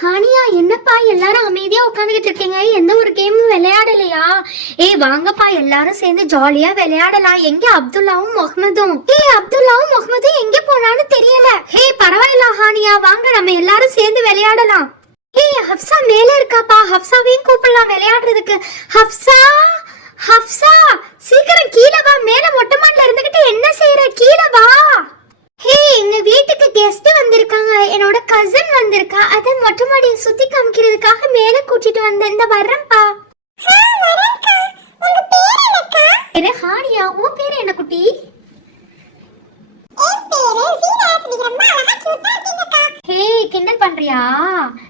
ஹானியா, என்னப்பா எல்லாரும் அமைதியா உட்காந்துக்கிட்டு இருக்கீங்க? எந்த ஒரு கேமும் விளையாடலையா? வாங்கப்பா எல்லாரும் சேர்ந்து ஜாலியா விளையாடலாம். எங்க அப்துல்லாவும் முகமதும்? அப்துல்லாவும் முகமதும் எங்க போனான்னு தெரியல. பரவாயில்ல ஹானியா, வாங்க நம்ம எல்லாரும் சேர்ந்து விளையாடலாம். ஹப்சா மேல இருக்காப்பா, ஹப்சாவையும் கூப்பிடலாம் விளையாடுறதுக்கு. ஹப்சா, ஹப்சா சீக்கிரம் கீழே வா. மேல மொட்டை மாடில இருந்துகிட்டு என்ன செய்யற? கீழே வா. எங்க வீட்டுக்கு கெஸ்ட் வந்திருக்காங்க. என்னோட கசின் வந்திருக்கா. அத மொட்டை மாடியை சுத்தி காமிக்கிறதுக்காக மேல கூட்டிட்டு வந்தேன். இந்த வர்றேன்ப்பா. ஹானியா, உன் பேரு என்ன குட்டி? கிண்டல் பண்றியா?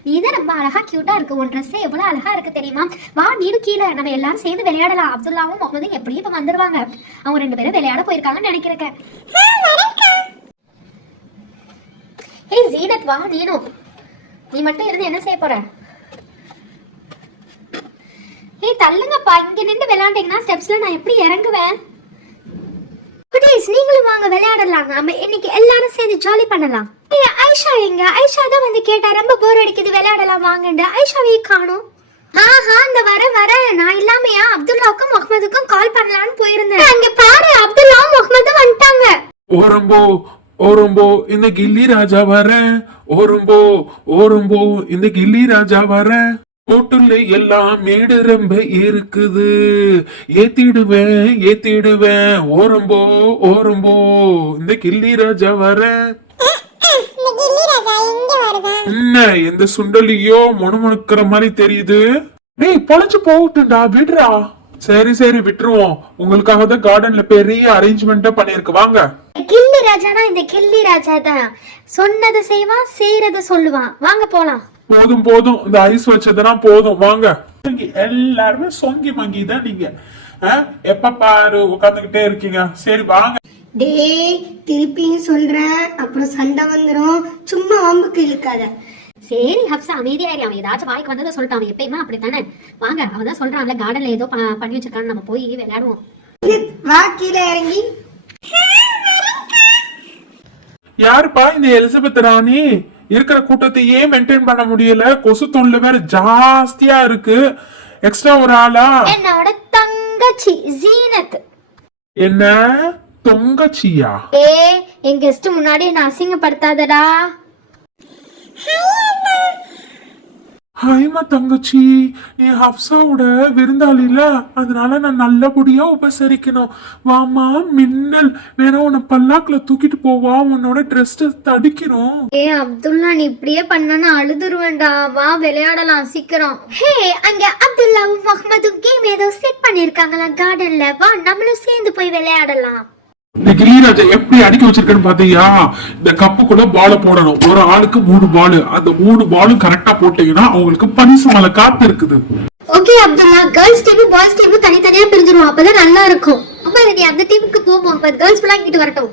நீதான் ரொம்ப அழகா கியூட்டா இருக்கு. உன் ட்ரெஸ் எவ்வளவு அழகா இருக்கு தெரியுமா? வா நீடு கீழே, நம்ம எல்லாரும் சேர்ந்து விளையாடலாம். அப்துல்லாவும் முகமதும் எப்படியும் இப்ப வந்துருவாங்க. அவங்க 2 பேரும் விளையாட போயிருக்காங்கன்னு நினைக்கிறேன். ஜீனத் வா. நீ மட்டும் இருந்து என்ன செய்ய போற? தள்ளுங்கப்பா. இங்க நின்று விளையாண்டீங்கன்னா ஸ்டெப்ஸ்ல நான் எப்படி இறங்குவேன்? நீங்களும் வாங்க விளையாடலாம். நாம இன்னைக்கு எல்லாரும் சேர்ந்து ஜாலி பண்ணலாம். ஐஷா எங்க? ஐஷா தான் வந்து கேட்டா ரொம்ப போர் அடிக்குது விளையாடலாம் வாங்கன்னு. ஐஷாவையும் காணோம். இந்த வர நான் இல்லாமையா அப்துல்லாவுக்கும் முகமதுக்கும் கால் பண்ணலான்னு போயிருந்தேன். அங்க பாரு, அப்துல்லாவும் முகமதும் வந்துட்டாங்க. ஓரம்போ இந்த கில்லி ராஜா வர. ஓரம்போ இந்த கில்லி ராஜா வர. ஹோட்டல்ல எல்லாம் மேடு ரொம்ப இருக்குது. ஏத்திடுவேன். ஓரம்போ இந்த கில்லி ராஜா வர. என்ன எந்த சுண்டலியோ முணுமுணுக்கிற மாதிரி தெரியுது. டேய் பொழைச்சு போகட்டும்டா, விடுறா. சரி விட்டுருவோம். உங்களுக்காக தான் கார்டன்ல பெரிய அரேஞ்ச்மெண்ட் பண்ணிருக்கு. வாங்க. கில்லி ராஜானா இந்த கில்லி ராஜா தான். சொன்னதை செய்வான், செய்யறத சொல்லுவான். வாங்க போலாம். போதும் இந்த ஐஸ் வச்சதெல்லாம் போதும். வாங்க. எல்லாருமே சொங்கி மங்கி தான் நீங்க. எப்ப பாரு உட்காந்துக்கிட்டே இருக்கீங்க. சரி வாங்க. திருப்பியும் சொல்றேன், அப்புறம் சண்டை வந்துரும். சும்மா வம்புக்கு இழுக்காத. சரி ஹப்சா, அமைதியாயிரு. அவன் ஏதாச்சும் வாய்க்கு வந்ததை சொல்லிட்டான். அவன் எப்பயுமே அப்படித்தானே. வாங்க, அவன் தான் சொல்றான்ல கார்டன்ல ஏதோ பண்ணி வச்சிருக்கான்னு, நம்ம போய் விளையாடுவோம். வா கீழே இறங்கி. யாருப்பா இந்த எலிசபெத் ராணி? இருக்கிற கூட்டத்தையே மெயின்டைன் பண்ண முடியல. கொசு தொல்லை வேற ஜாஸ்தியா இருக்கு. எக்ஸ்ட்ரா ஒரு ஆளா? என்னோட தங்கச்சி ஜீனத். என்ன தொங்கச்சியா? என் கெஸ்ட் முன்னாடி என்ன அசிங்கப்படுத்தாதடா. ஹைமா தங்கச்சி, என் ஹப்சாவோட விருந்தாளில, அதனால நான் நல்லபடியா உபசரிக்கணும். வாமா மின்னல், வேணா உன்னை பல்லாக்குல தூக்கிட்டு போவா. உன்னோட ட்ரெஸ் தடிக்கணும். அப்துல்லா, நீ இப்படியே பண்ணா அழுதுருவேண்டா. வா விளையாடலாம் சீக்கிரம். அங்க அப்துல்லாவும் முகமதும் கேம் ஏதோ செட் பண்ணிருக்காங்களா கார்டன்ல. வா நம்மளும் சேர்ந்து போய் விளையாடலாம். இந்த கிளிராஜா எப்படி அடிக்க வச்சிருக்கேன்னு பாத்தியா? இந்த கப்புக்குள்ள பால போடணும். ஒரு ஆளுக்கு 3 பால். அந்த 3 பாலும் கரெக்டா போட்டீங்கன்னா அவங்களுக்கு பரிசு மலை காத்து இருக்குது. Okay Abdullah, girls team boys team தனித்தனியா பிரிஞ்சிரும். அப்பதான் நல்லா இருக்கும். அப்ப நீ அந்த டீமுக்கு போவோம். கேர்ள்ஸ் ஃபுல்லா இங்கிட்டு வரட்டும்.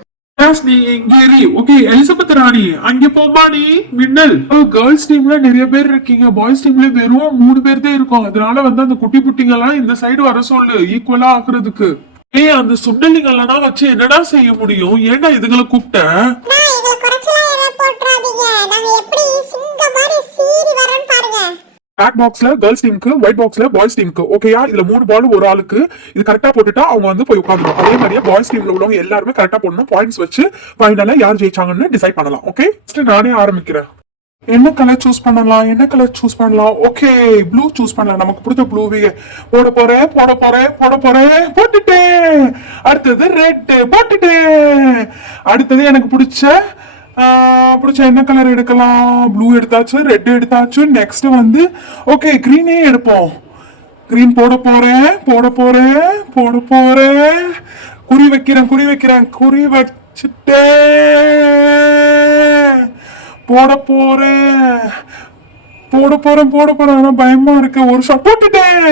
நீ இங்கேரி. ஓகே எலிசபெத் ராணி, அங்க போமா. நீ மின்னல். கேர்ள்ஸ் டீம்ல நிறைய பேர் இருக்கீங்க. பாய்ஸ் டீம்ல வெறும் 3 பேர் தான் இருக்கும். அதனால வந்து அந்த குட்டி குட்டிங்க எல்லாம் இந்த சைடு வர சொல்லு, ஈக்குவலா ஆக்குறதுக்கு. அந்த சுண்டலிங்கெல்லாம் வச்சு என்னடா செய்ய முடியும்? ஏன்டா இதுகளை கூப்பிட்ட? பேக் பாக்ஸ்ல கேர்ள்ஸ் டீமுக்கு, ஒயிட் பாக்ஸ்ல பாய்ஸ் டீமுக்கு. ஓகேயா? இதுல 3 பால் ஒரு ஆளுக்கு. இது கரெக்டா போட்டுட்டா அவங்க வந்து போய் உட்காந்துரும். அதே மாதிரியே பாய்ஸ் டீம்ல உள்ளவங்க எல்லாருமே கரெக்டா போடணும். பாயிண்ட்ஸ் வச்சு ஃபைனலா யார் ஜெயிச்சாங்கன்னு டிசைட் பண்ணலாம். ஓகே, நானே ஆரம்பிக்கிறேன். என்ன கலர் சூஸ் பண்ணலாம்? ஓகே, ப்ளூ சூஸ் பண்ணலாம். நமக்கு பிடிச்ச ப்ளூவே போட போறேன். போட்டுட்டேன். அடுத்தது ரெட் போட்டுட்டேன். அடுத்தது எனக்கு பிடிச்ச என்ன கலர் எடுக்கலாம்? ப்ளூ எடுத்தாச்சு, ரெட் எடுத்தாச்சு. நெக்ஸ்ட் வந்து ஓகே கிரீனே எடுப்போம். கிரீன் போட போறேன். குறி வைக்கிறேன். குறி வச்சுட்டேன். போட போறேன். ஆனா பயமா இருக்கு. ஒரு ஷாட் போட்டுட்டேன்.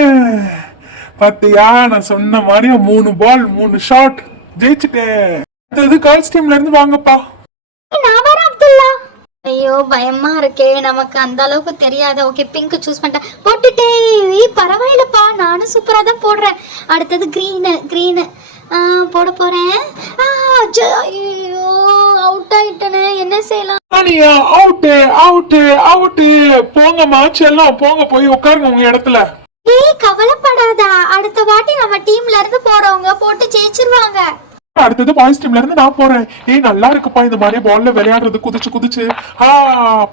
பாத்தியா, நான் சொன்ன மாதிரி 3 பால் 3 ஷாட் ஜெயிச்சுட்டேன். அடுத்தது கேர்ள்ஸ் டீம்ல இருந்து வாங்கப்பா. ஐயோ பயமா இருக்கே, நமக்கு அந்த அளவுக்கு தெரியாது. ஓகே பிங்க் சூஸ் பண்ணிட்டேன். போட்டுட்டேன். பரவாயில்லப்பா, நானும் சூப்பரா தான் போடுறேன். அடுத்தது கிரீனு போட போறேன். ஐயோ அவுட் ஆயிட்டனே, என்ன செய்யலாம்? அனியா அவுட் அவுட் அவுட். போங்கம்மா செல்லம், போங்க போய் உட்காருங்க உங்க இடத்துல. ஏய் கவலைப்படாத, அடுத்த வாட்டி நம்ம டீம்ல இருந்து போறவங்க போட்டு ஜெயிச்சிருவாங்க. அடுத்தது பாய்ஸ் டீம்ல இருந்து நான் போறேன். ஏய் நல்லா இருக்குப்பா இந்த மாதிரி பால்ல விளையாடுறது, குதிச்சு குதிச்சு.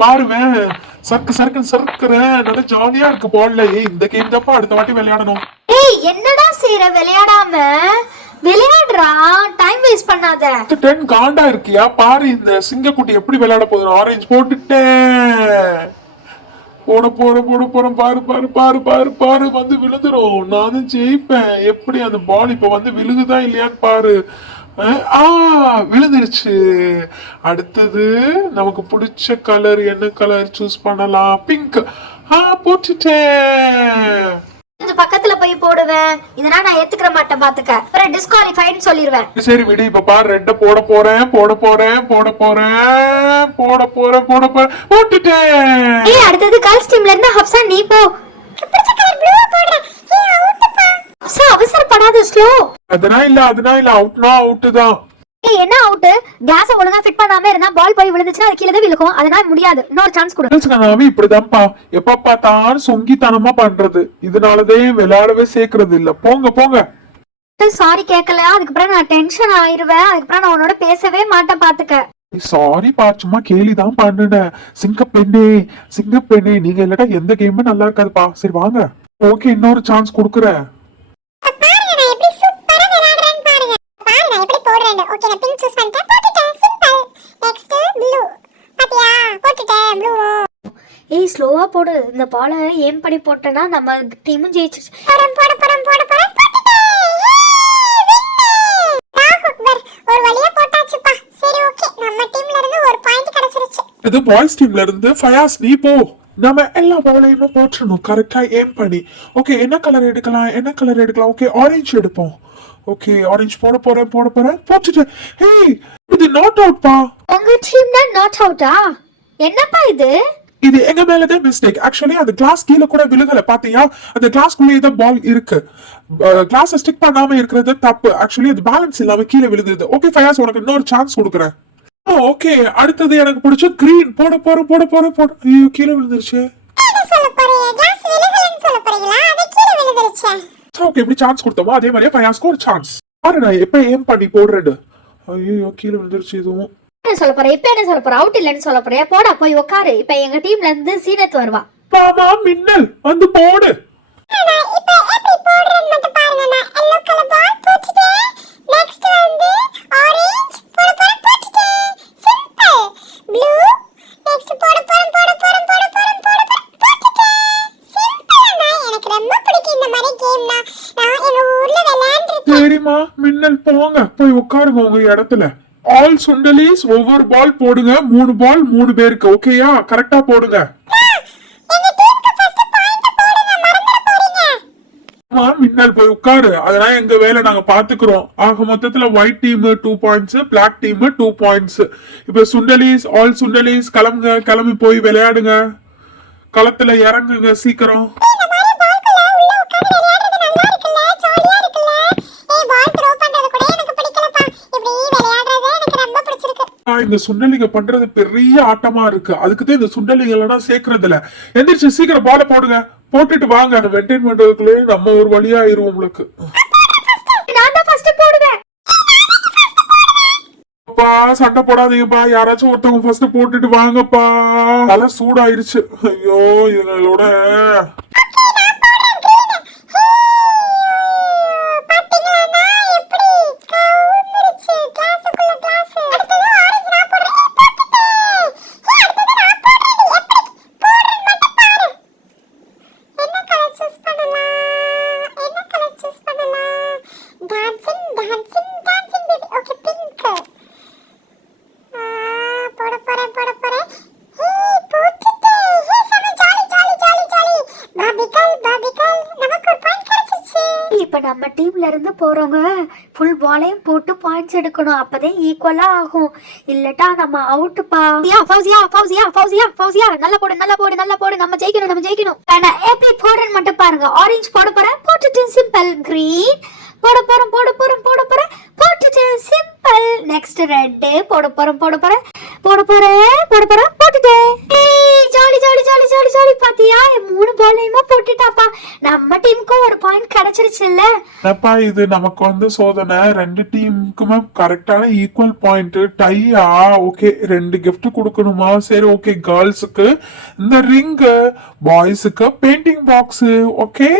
பாருவேன், சர்க்கு சர்க்குன்னு சர்க்குறேன், நல்லா ஜாலியா இருக்கு பால்ல. ஏய் இந்த கேம் தான்ப்பா அடுத்த வாட்டி விளையாடணும். ஏய் என்னடா செய்ற, விளையாடாம விளையாடுறா, டைம் வேஸ்ட் பண்ணாத. 10 காண்டா இருக்கியா? பாரு இந்த சிங்கக்குட்டி எப்படி விளையாட போகுது. ஆரஞ்சு போட்டுட்டேன். போட போற போட போறேன். பாரு பாரு பாரு பாரு பாரு, வந்து விழுந்துரும். நானும் ஜெயிப்பேன். எப்படி அந்த பால் இப்ப வந்து விழுகுதா இல்லையான்னு பாரு. விழுந்துருச்சு. அடுத்தது நமக்கு பிடிச்ச கலர் என்ன கலர் சூஸ் பண்ணலாம்? பிங்க். போட்டுட்டேன். பக்கத்துல போய் போடுவேன், இதெல்லாம் நான் ஏத்துக்கிற மாட்டேன் பாத்துக்க. அப்புறம் டிஸ்குவாலிஃபைட்னு சொல்லிடுவேன். சரி விடு, இப்ப பாரு ரெட்ட போட போறேன் போட போறேன் போட போறேன் போட போறேன் போட போறேன். போட்டுட்டேன். ஏய் அடுத்தது கேர்ள்ஸ் டீம்ல இருந்து ஹப்சா நீ போ. பிடிச்ச கலர் ப்ளூ போடுறேன். ஏய் அவுட்ப்பா. ஹப்சா அவசரப்படாத, ஸ்லோ. அதனா இல்ல அவுட்னா அவுட் தான். ஏய் என்ன அவுட்? கிளாஸ் ஒழுங்கா ஃபிட் பண்ணாம இருந்தா பால் போய் விழுந்துச்சுனா அது கீழ தான் விழுகும். அதனால முடியாது. இன்னொரு சான்ஸ் கொடு. நாம இப்படிதான்ப்பா எப்ப பார்த்தாலும் சொங்கித்தனமா பண்றது. இதனாலதான் விளையாடவே சேர்க்கறது இல்ல. போங்க போங்க. சாரி கேட்கல, அதுக்கப்புறம் நான் டென்ஷன் ஆயிருவேன். அதுக்கப்புறம் நான் உன்னோட பேசவே மாட்டேன் பாத்துக்க. சாரி பா, சும்மா கேலிதான் பண்ணுனேன். சிங்கப்பெண்ணே நீங்க இல்லட்டா எந்த கேமும் நல்லா இருக்காதுப்பா. சரி வாங்க. ஓகே இன்னொரு சான்ஸ் கொடுக்குறேன். ஏய் ஸ்லோவா போடு. இந்த பாலை ஏம் பண்ணி போட்டனா நம்ம டீமும் ஜெயிச்சிச்சு. ஒரு வழியா போட்டாச்சுப்பா. சரி ஓகே, நம்ம டீம்ல இருந்து ஒரு பாயிண்ட் கிடைச்சிருச்சு. இது பாய்ஸ் டீம்ல இருந்து ஃபயாஸ் நீ போ. நம்ம எல்லா பாலையுமே போட்டுறணும் கரெக்டா ஏம் பண்ணி. ஓகே என்ன கலர் எடுக்கலாம்? ஓகே ஆரஞ்சு எடுப்போம். ஓகே ஆரஞ்சு போட போறேன் போட்டுட்டேன். ஹேய் இது நாட் அவுட் பா. உங்க டீம் தான் நாட் அவுட்டா? என்னப்பா இது? இது எங்க மேலதான் மிஸ்டேக். ஆக்சுவலி அந்த கிளாஸ் கீழே கூட விழுகல பாத்தியா? அந்த கிளாஸ்க்குள்ளேயே தான் பால் இருக்கு. கிளாஸ் ஸ்டிக் பண்ணாம இருக்கிறது தப்பு. ஆக்சுவலி அது பேலன்ஸ் இல்லாம கீழே விழுகுது. ஓகே ஃபயாஸ் உனக்கு இன்னொரு சான்ஸ் கொடுக்குறேன். ஓகே அடுத்தது எனக்கு பிடிச்ச கிரீன் போட போறேன். ஐயோ கீழே விழுந்துருச்சு. ஓகே இப்படி சான்ஸ் கொடுத்தோமோ அதே மாதிரியே ஃபயாஸ்க்கு ஒரு சான்ஸ். பாரு நான் எப்ப ஏம் பண்ணி போடுறேன். ஐயோ கீழே விழுந்துருச்சு. இதுவும் என்ன சொல்ல போற? இப்ப என்ன சொல்ல போற? அவுட் இல்லன்னு சொல்ல போறியா? போடா போய் உட்காரு. இப்ப எங்க டீம்ல இருந்து சீனத் வருவா. மாமா மின்னல் வந்து போடு. இப்ப எப்படி போடுறேன்னு மட்டும் பாருங்க. நான் yellow color ball போட்டுட்டேன். நெக்ஸ்ட் வந்து ஆரஞ்சு போட்டுட்டேன். சிம்பிள். ப்ளூ நெக்ஸ்ட் போட்டுட்டேன். சிம்பிள். எனக்கு ரொம்ப பிடிக்கும் இந்த மாதிரி கேம்னா. நான் எங்க ஊர்ல விளையாண்டிருக்கேன். சரிமா மின்னல் போங்க போய் உட்காருங்க உங்க இடத்துல. ஆல் சுண்டலிஸ் ஒவ்வொரு பால் போடுங்க. 3 பால் 3 பேருக்கு. ஓகேயா? கரெக்டா போடுங்க. மின்னல் போய் உட்காரு. அதெல்லாம் எங்க வேலை, நாங்க பாத்துக்கிறோம். ஆக மொத்தத்துல white team 2 points, black team 2 points. இப்ப சுண்டலிஸ் ஆல் சுண்டலிஸ் கிளம்பி போய் விளையாடுங்க. களத்துல இறங்குங்க சீக்கிரம். இந்த சுண்டலிங்க பண்றது பெரிய ஆட்டமா இருக்கு. அதுக்குதான் இந்த சுண்டலிங்க சேர்க்கறது இல்ல. எந்திரிச்சு சீக்கிரம் பால போடுங்க. போட்டுட்டு வாங்க. மெயின்டைன் பண்றதுக்குள்ளே நம்ம ஒரு வழியா ஆயிருவோம். உங்களுக்கு சண்டை போடாதீங்கப்பா. யாராச்சும் ஒருத்தவங்க ஃபர்ஸ்ட் போட்டுட்டு வாங்கப்பா. தலை சூடாயிருச்சு. ஐயோ இவங்களோட நம்ம டீம்ல இருந்து போறவங்க ஃபுல் பாலையும் போட்டு பாயிண்ட்ஸ் எடுக்கணும். அப்பதான் ஈக்குவலா ஆகும். இல்லட்டா நம்ம அவுட்பா. ஃபௌசியா நல்லா போடு. நம்ம ஜெயிக்கணும். நான் எப்படி போடுறேன்னு மட்டும் பாருங்க. ஆரஞ்சு போட போறேன். போட்டுட்டு சிம்பிள். கிரீன் போட போறேன் போட்டுட்டு சிம்பிள். நெக்ஸ்ட் ரெட் போட போறேன் போட்டுட்டேன். Jolly jolly jolly jolly jolly. பாத்தியா 3 பாலையுமா போட்டுட்டாப்பா. நம்ம டீமுக்கும் ஒரு பாயிண்ட் கிடைச்சிருச்சுல்ல. என்னப்பா இது நமக்கு வந்து சோதனை, ரெண்டு டீமுக்குமே கரெக்டான ஈக்குவல் பாயிண்ட் டையா? ஓகே, 2 gift கொடுக்கணுமா? சரி ஓகே, கேர்ள்ஸுக்கு இந்த ரிங், பாய்ஸுக்கு பெயிண்டிங் பாக்ஸ். ஓகே,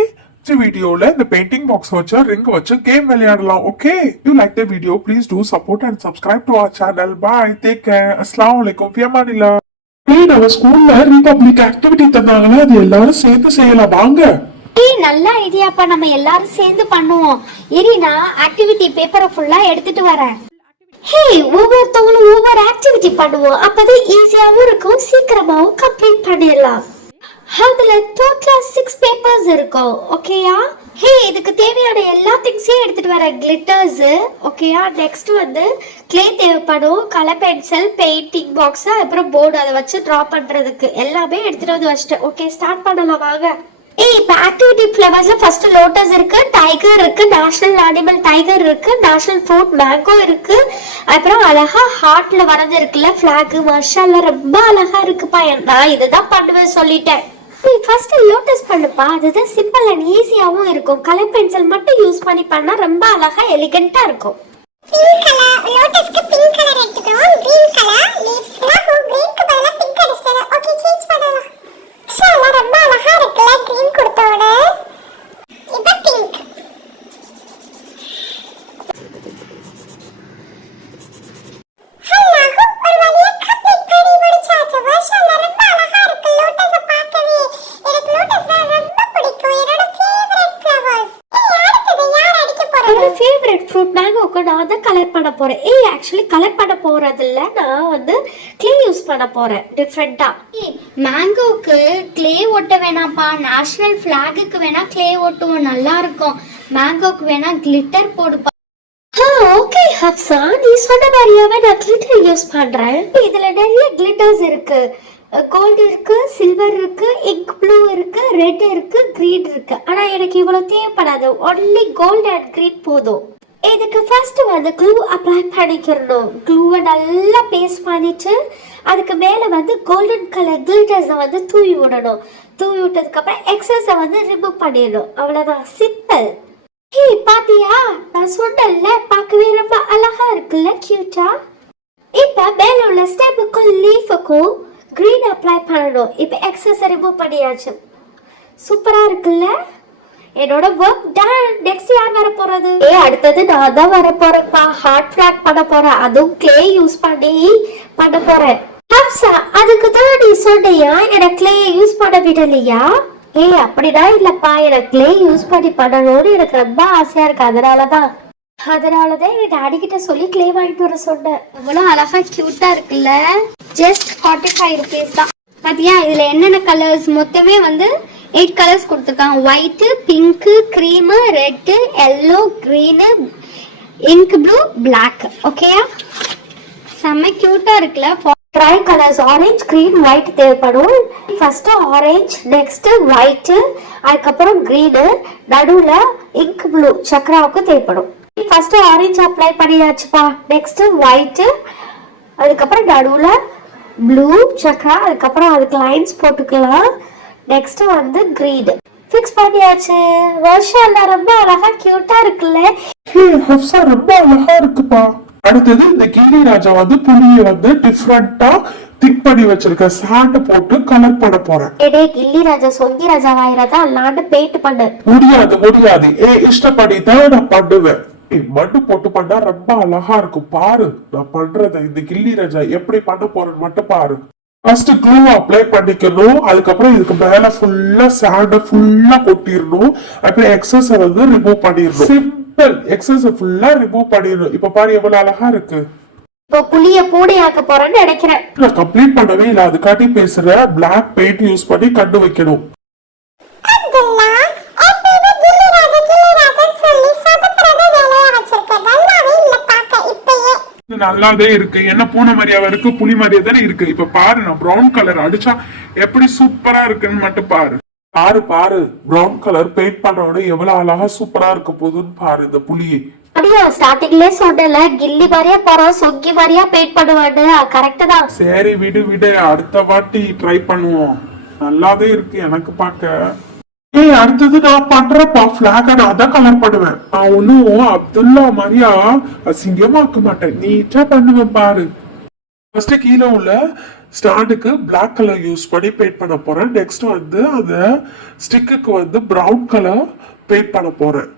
வீடியோல இந்த பெயிண்டிங் பாக்ஸ் வச்சு ரிங் வச்சு கேம் விளையாடலாம். Okay, you like the video, please do support and subscribe to our channel. Bye, take care, அஸ்ஸலாமு அலைக்கும், ஃபி அமானில்லா. நம்ம ஸ்கூல்ல ரிபப்ளிக் ஆக்டிவிட்டி தந்தாங்களா, அது எல்லாரும் சேர்ந்து செய்யலாம் வாங்க. நல்ல ஐடியாப்பா, நம்ம எல்லாரும் சேர்ந்து பண்ணுவோம். இரி, நான் ஆக்டிவிட்டி பேப்பரை ஃபுல்லா எடுத்துட்டு வரேன். ஹே, ஒவ்வொருத்தவங்களும் ஒவ்வொரு ஆக்டிவிட்டி பண்ணுவோம். அப்பதான் ஈஸியாவும் இருக்கும், சீக்கிரமாவும் கம்ப்ளீட் பண்ணிடலாம். அதுல டோட்டலா 6 பேப்பர்ஸ் இருக்கும். ஓகேயா? ஹே, இதுக்கு தேவையான எல்லா திங்ஸையும் எடுத்துட்டு வர. கிளிட்டர்ஸ், ஓகேயா? நெக்ஸ்ட் வந்து கிளே தேவைப்படும், கலர் பென்சில், பெயிண்டிங் பாக்ஸ், அப்புறம் போர்டு, அதை வச்சு டிரா பண்றதுக்கு எல்லாமே எடுத்துட்டு வந்து வச்சுட்டேன். ஓகே, ஸ்டார்ட் பண்ணலாம் வாங்க. இப்போ ஆக்டிவிட்டி ஃப்ளவர்ஸ்ல ஃபர்ஸ்ட் லோட்டஸ் இருக்கு, டைகர் இருக்கு, நேஷனல் அனிமல் டைகர் இருக்கு, நேஷனல் ஃப்ரூட் மேங்கோ இருக்கு, அப்புறம் அழகா ஹார்ட்ல வரது இருக்குல்ல ஃபிளாக். மாஷாஅல்லாஹ், ரொம்ப அழகா இருக்குப்பா. நான் இதுதான் பண்ணுவேன் சொல்லிட்டேன். நீ ஃபர்ஸ்ட் லோட்டஸ் பண்ணுப்பா, அதுதான் சிம்பிள் அண்ட் ஈஸியாவும் இருக்கும். கலர் பென்சில் மட்டும் யூஸ் பண்ணி பண்ணா ரொம்ப அழகா எலிகண்டா இருக்கும். பிங்க் கலர் லோட்டஸ்க்கு பிங்க் கலர் எடுத்துட்டோம். கிரீன் கலர் லீவ்ஸ்ல கிரீனுக்கு பதிலா பிங்க் அடிச்சேன். ஓகே, சேஞ்ச் பண்ணலாம். மாஷாஅல்லாஹ், ரொம்ப அழகா இருக்குல கிரீன் கொடுத்தோட. இப்போ பிங்க். நான் தான் கலர் பண்ண போறேன். ஆக்சுவலி கலர் பண்ண போறது இல்ல, நான் வந்து கிளே யூஸ் பண்ண போறேன் டிஃப்ரெண்டா. மேங்கோக்கு கிளே ஒட்ட வேணாம்ப்பா, நேஷனல் ஃபிளாகுக்கு வேணா கிளே ஒட்டுவோம், நல்லா இருக்கும். மேங்கோக்கு வேணா கிளிட்டர் போடுப்பா. ஓகே ஹப்சா, நீ சொன்ன மாதிரியாவே நான் கிளிட்டர் யூஸ் பண்றேன். இதுல நிறைய கிளிட்டர்ஸ் இருக்கு. கோல்டு இருக்கு, சில்வர் இருக்கு, இங்க் ப்ளூ இருக்கு, ரெட் இருக்கு, கிரீன் இருக்கு. ஆனா எனக்கு இவ்வளவு தேவைப்படாது, ஒன்லி கோல்டு அண்ட் கிரீன் போதும். இதுக்கு ஃபர்ஸ்ட் வந்து க்ளூ அப்ளை பண்ணிக்கிறணும். க்ளூவை நல்லா பேஸ்ட் பண்ணிட்டு அதுக்கு மேலே வந்து கோல்டன் கலர் கிளிட்டர்ஸை வந்து தூவி விடணும். தூவி விட்டதுக்கு அப்புறம் எக்ஸஸை வந்து ரிமூவ் பண்ணிடணும். அவ்வளோதான், சிம்பிள். பாத்தியா, நான் சொன்னேன்ல, பார்க்கவே ரொம்ப அழகா இருக்குல்ல, கியூட்டா. இப்போ மேல உள்ள ஸ்டெப்புக்கும் லீஃபுக்கும் கிரீன் அப்ளை பண்ணணும். இப்போ எக்ஸஸை ரிமூவ் பண்ணியாச்சு. சூப்பரா இருக்குல்ல? என்னோட ஒர்க் டன். நெக்ஸ்ட் யார் வர போறது? அடுத்தது நான் தான் வர போறேன்ப்பா. ஹார்ட் ஃபிளாக் பண்ண போறேன், அதுவும் கிளே யூஸ் பண்ணி பண்ண போறேன். ஹப்சா, அதுக்கு தான் நீ சொன்னியா எனக்கு கிளே யூஸ் பண்ண விடலையா? அப்படிதான் இல்லப்பா, எனக்கு கிளே யூஸ் பண்ணி பண்ணணும்னு எனக்கு ரொம்ப ஆசையா இருக்கு. அதனாலதான் என் டாடி கிட்ட சொல்லி கிளே வாங்கிட்டு வர சொன்னேன். அவ்வளவு அழகா கியூட்டா இருக்குல்ல. ஜஸ்ட் 45 rupees தான். பாத்தியா, இதுல என்னென்ன கலர்ஸ் மொத்தமே வந்து 8 கலர்ஸ் கொடுத்துருக்காங்க. White, pink, cream, red, yellow, green, ink blue, black. ஓகேயா? செம்ம கியூட்டா இருக்குல்ல. 5 கலர்ஸ் ஆரஞ்சு, கிரீன், ஒயிட் தேவைப்படும். ஃபர்ஸ்ட் ஆரஞ்சு, நெக்ஸ்ட் ஒயிட், அதுக்கப்புறம் கிரீனு, நடுவுல இங்க் ப்ளூ சக்கராவுக்கு தேவைப்படும். ஃபர்ஸ்ட் ஆரஞ்சு அப்ளை பண்ணியாச்சுப்பா. நெக்ஸ்ட் ஒயிட், அதுக்கப்புறம் நடுவுல ப்ளூ சக்கரா, அதுக்கப்புறம் அதுக்கு லைன்ஸ் போட்டுக்கலாம். நெக்ஸ்ட் வந்து கிரீன் ஃபிக்ஸ் பண்ணியாச்சு. மாஷாஅல்லாஹ், ரொம்ப அழகா கியூட்டா இருக்குல்ல. ஹப்சா, ரொம்ப அழகா இருக்குப்பா. அடுத்தது இந்த கிள்ளி ராஜா வந்து புளிய வந்து டிஃப்ரெண்டா திக் பண்ணி வச்சிருக்க சாண்ட் போட்டு கலர் பண்ண போறேன். கிள்ளி ராஜா சொங்கி ராஜா வாயிரதா அல்லாண்டு பெயிண்ட் பண்ணு. முடியாது. இஷ்டப்படி தான் நான் பண்ணுவேன். மண்ணு போட்டு பண்ணா ரொம்ப அழகா இருக்கும். பாரு நான் பண்றத. இந்த கிள்ளி ராஜா எப்படி பண்ண போறேன்னு மட்டும் பாரு. ஃபர்ஸ்ட் க்ளூ அப்ளை பண்ணிக்கணும். அதுக்கப்புறம் இதுக்கு மேல ஃபுல்லா சாண்ட ஃபுல்லா கொட்டிடணும். அப்புறம் எக்ஸஸ் வந்து ரிமூவ் பண்ணிடணும். சிம்பிள். எக்ஸஸ் ஃபுல்லா ரிமூவ் பண்ணிடணும். இப்ப பாரு எவ்வளவு அழகா இருக்கு. இப்போ புளிய பூடையாக்க போறேன்னு நினைக்கிறேன். நான் கம்ப்ளீட் பண்ணவே இல்லை, அதுக்காட்டி பேசுற. பிளாக் பெயிண்ட் யூஸ் பண்ணி கண்டு வைக்கணும். நல்லாவே இருக்கு. என்ன பூனை மாதிரியாவா இருக்கு, புலி மாதிரியா தானே இருக்கு. இப்ப பாரு, நான் பிரவுன் கலர் அடிச்சா எப்படி சூப்பரா இருக்குன்னு மட்டும் பாரு. பாரு பாரு பிரவுன் கலர் பெயிண்ட் பண்ணோட எவ்வளவு அழகா சூப்பரா இருக்க போகுதுன்னு பாரு இந்த புளியை. அப்படியா ஸ்டார்டிங்லயே சொன்னல கில்லி மாதிரியா போறோம் சொக்கி மாதிரியா பெயிண்ட் பண்ணுவான்னு கரெக்ட் தான். சரி விடு விடு, அடுத்த வாட்டி ட்ரை பண்ணுவோம். நல்லாவே இருக்கு எனக்கு பார்க்க. ஏய் அடுத்தது நான் பண்றப்பா பிளாக நான் தான் கலர் பண்ணுவேன். நான் ஒன்னும் அப்துல்லா மாதிரியா அசிங்கமா இருக்க மாட்டேன், நீட்டா பண்ணுவேன் பாரு. ஃபர்ஸ்ட் கீழே உள்ள ஸ்டாண்டுக்கு பிளாக் கலர் யூஸ் பண்ணி பெயிண்ட் பண்ண போறேன். நெக்ஸ்ட் வந்து அந்த ஸ்டிக்குக்கு வந்து பிரவுன் கலர் பெயிண்ட் பண்ண போறேன்.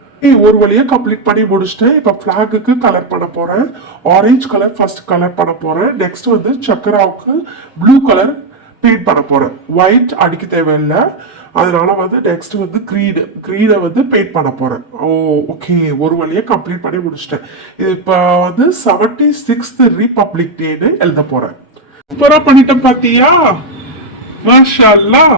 ஒரு வழியா கம்ப்ளீட் பண்ணி முடிச்சிட்டேன். இப்ப பிளாகுக்கு கலர் பண்ண போறேன். ஆரஞ்சு கலர் ஃபர்ஸ்ட் கலர் பண்ண போறேன். நெக்ஸ்ட் வந்து சக்கராவுக்கு ப்ளூ கலர் பெயிண்ட் பண்ண போறேன். ஒயிட் அடிக்க தேவையில்லை, அதனால வந்து நெக்ஸ்ட் வந்து கிரீனை வந்து பெயிண்ட் பண்ண போறேன். ஓகே, ஒரு வழியா கம்ப்ளீட் பண்ணி முடிச்சிட்டேன். இது இப்ப வந்து 76th ரிபப்ளிக் டேன்னு எழுத போறேன். சூப்பரா பண்ணிட்டேன் பாத்தியா, மாஷா அல்லாஹ்.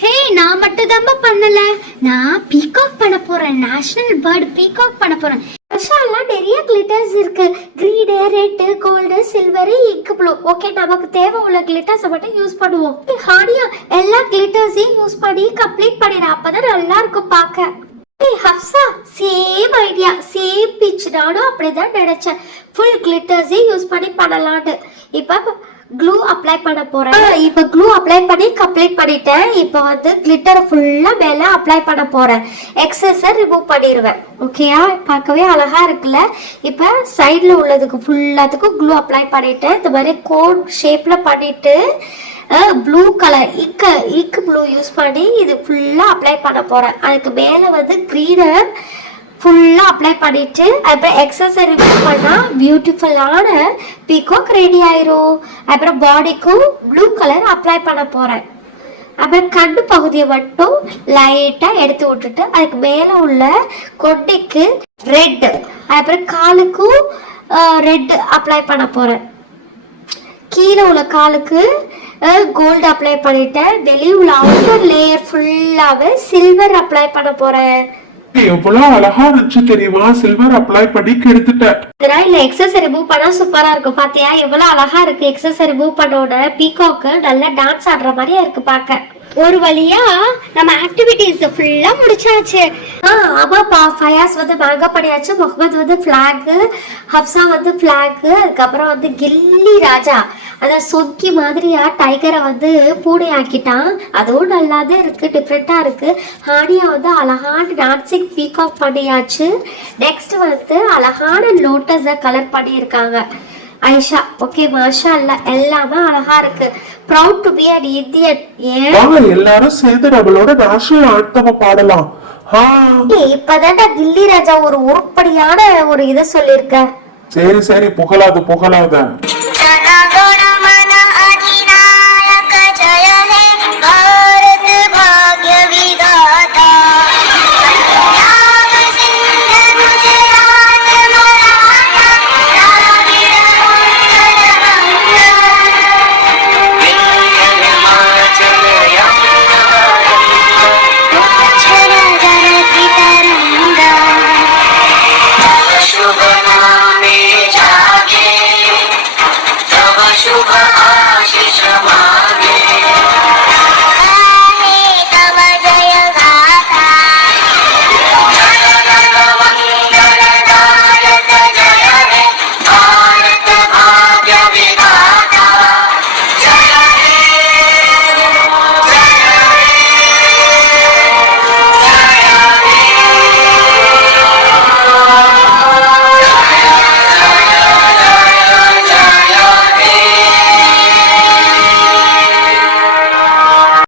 ஹே நான் மட்டும் தான் பண்ணல, நான் பீகாக் பண்ண போறேன். நேஷனல் பேர்ட் பீகாக் பண்ண போறேன். மாஷாஅல்லாஹ் நிறைய கிளிட்டர்ஸ் இருக்கு. Green, red, gold, silver, ink blue. Okay நமக்கு தேவை உள்ள கிளிட்டர்ஸ் மட்டும் யூஸ் பண்ணுவோம். ஹானியா எல்லா கிளிட்டர்ஸையும் யூஸ் பண்ணி கம்ப்ளீட் பண்ணிடு, அப்பதான் நல்லா இருக்கும் பார்க்க. Hafsa same idea, same pitch. நானும் அப்படிதான் நினைச்சேன், ஃபுல் கிளிட்டர்ஸே யூஸ் பண்ணி பண்ணலான்னு. இப்ப க்ளூ அப்ளை பண்ண போறேன். இப்ப க்ளூ அப்ளை பண்ணி கம்ப்ளீட் பண்ணிட்டேன். இப்ப வந்து கிளிட்டர் ஃபுல்லா மேல அப்ளை பண்ண போறேன். எக்ஸஸ் ரிமூவ் பண்ணிடுவேன். ஓகேயா, பார்க்கவே அழகா இருக்குல்ல. இப்ப சைட்ல உள்ளதுக்கு ஃபுல்லாத்துக்கும் க்ளூ அப்ளை பண்ணிட்டேன். இந்த மாதிரி கோன் ஷேப்ல பண்ணிட்டு blue colour ink blue use பண்ணி இது ஃபுல்லா அப்ளை பண்ண போறேன். அதுக்கு மேல வந்து கிரீனர் ஃபுல்லா அப்ளை பண்ணிட்டு அப்புறம் எக்ஸஸ் ரிமூவ் பண்ணா பியூட்டிஃபுல்லான பீகாக் ரெடி ஆயிரும். அப்புறம் பாடிக்கும் ப்ளூ கலர் அப்ளை பண்ண போறேன். அப்புறம் கண்ணு பகுதியை மட்டும் லைட்டா எடுத்து விட்டுட்டு அதுக்கு மேல உள்ள கொண்டைக்கு ரெட், அப்புறம் காலுக்கும் ரெட் அப்ளை பண்ண போறேன். கீழே உள்ள காலுக்கு கோல்டு அப்ளை பண்ணிட்டேன். வெளியே உள்ள அவுட்டர் லேயர் ஃபுல்லாவே சில்வர் அப்ளை பண்ண போறேன். எவ்வளவு அழகா இருந்துச்சு தெரியுமா, சில்வர் அப்ளை பண்ணி கெடுத்துட்டேன். இல்ல எக்ஸஸ் ரிமூவ் பண்ணா சூப்பரா இருக்கும். பாத்தியா எவ்வளவு அழகா இருக்கு. எக்ஸஸ் ரிமூவ் பண்ணோட பீகாக்கு நல்லா டான்ஸ் ஆடுற மாதிரியா இருக்கு பார்க்க. ஒரு வழியா நம்ம ஆக்டிவிட்டிஸ் ஃபுல்லா முடிச்சாச்சு. ஆமாப்பா, ஃபயாஸ் வந்து மேங்கப் பண்ணியாச்சு, முகமது வந்து பிளாக், ஹப்சா வந்து பிளாக், அதுக்கப்புறம் வந்து கில்லி ராஜா அத சொக்கி மாதிரியா டைகரை வந்து பூனை ஆக்கிட்டான். அதுவும் நல்லாதான் இருக்கு, டிஃப்ரெண்டா இருக்கு. ஹானியா வந்து அழகான டான்சிங் பீகாக் பண்ணியாச்சு. நெக்ஸ்ட் வந்து அழகான லோட்டஸ கலர் பண்ணியிருக்காங்க ஐஷா. ஓகே மாஷா அல்லாஹ், எல்லாமே அழகா இருக்கு. Proud to be an Indian. ஏன் எல்லாரும் சேர்ந்து நம்மளோட நேஷனல் ஆந்தம் பாடலாம். இப்பதான் கில்லி ராஜா ஒரு உருப்படியான ஒரு இதை சொல்லியிருக்க. சரி சரி, புகழாத